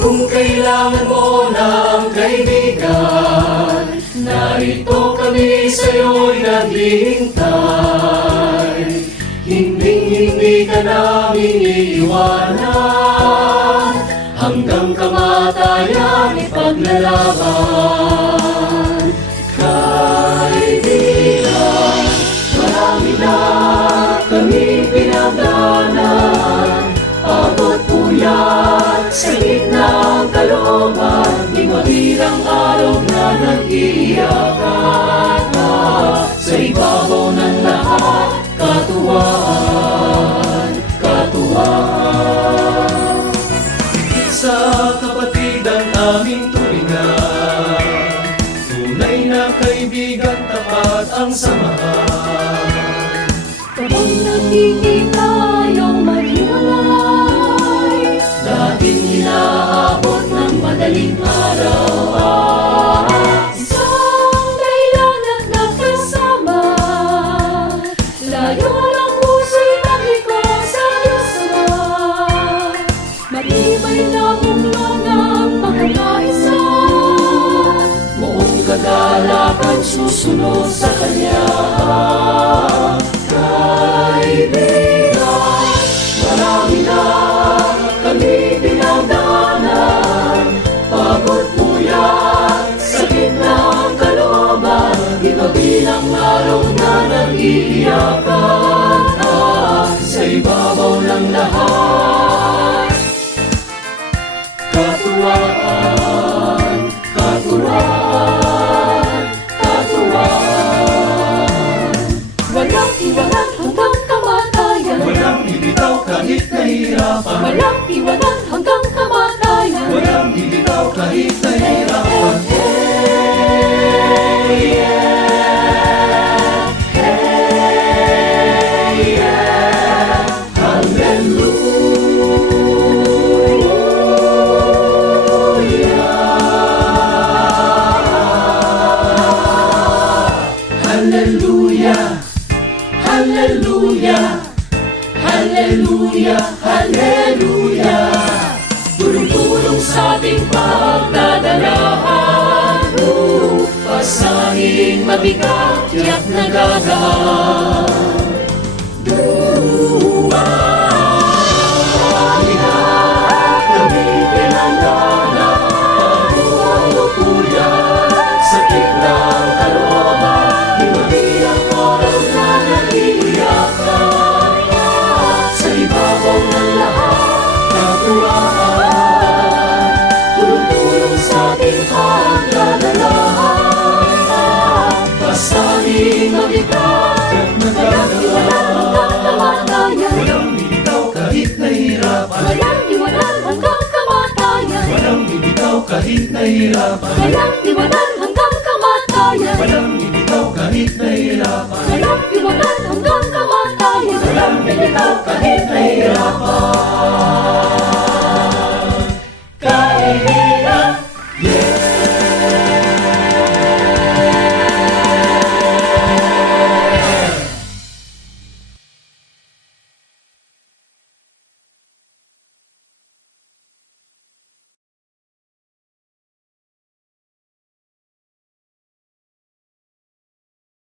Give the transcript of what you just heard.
Kung kailangan mo ng kaibigan, narito kami sa'yo'y naghihintay. Hinding-hindi ka namin iiwanan, hanggang kamatayan ipaglalaban. Kaibigan, marami na kami pinagdaanan, pagod puyat sa gitna ng kalooban, di mabirang araw na nag-iiyakan ka. Sa ibabaw ng lahat, katuwaan, katuwaan. Higit sa kapatid ang aming tulingan, tunay na kaibigan, tapat ang samahan. Kapag nakikita yung maghiwalay, dating hinahabot ng madaling araw. isang dahilan at nagkasama, layo lang puso'y nagliko sa Diyos Ama. Matibay na bunga ng pagkakaisa, Buong kagalakan susunod sa Kanya. Kaibigan, marami na kami dinagdanan, pagod puyat sa gitna ng kalooban, di mabilang araw na nag-iiyakan ka. Sa ibabaw ng lahat, katuwaan, katuwaan, katuwaan. walang iwanan hanggang kamatayan, Walang ibitaw kahit nahihirapan, walang iwanan hanggang kamatayan. walang ibitaw kahit nahihirapan. Hallelujah, hallelujah, hallelujah, hallelujah. Tulong-tulong sa ating pagdadalahan, pasahing mabigat, tiyak na gagaan. Marami na kami pinagdaanan, pagod puyat sa gitna ng kalooban, di mabilang araw na nag-iiyakan ka. Sa ibabaw ng lahat, katuwaan, tulong-tulong sa ating pagdadalahan, pasahing mabigat, tiyak na gagaan. Walang bibitaw kahit nahihirapan, Walang iwanan hanggang kamatayan, walang bibitaw kahit nahihirapan, walang iwanan hanggang kamatayan, walang bibitaw kahit nahihirapan, walang iwanan hanggang kamatayan. walang bibitaw kahit nahihirapan.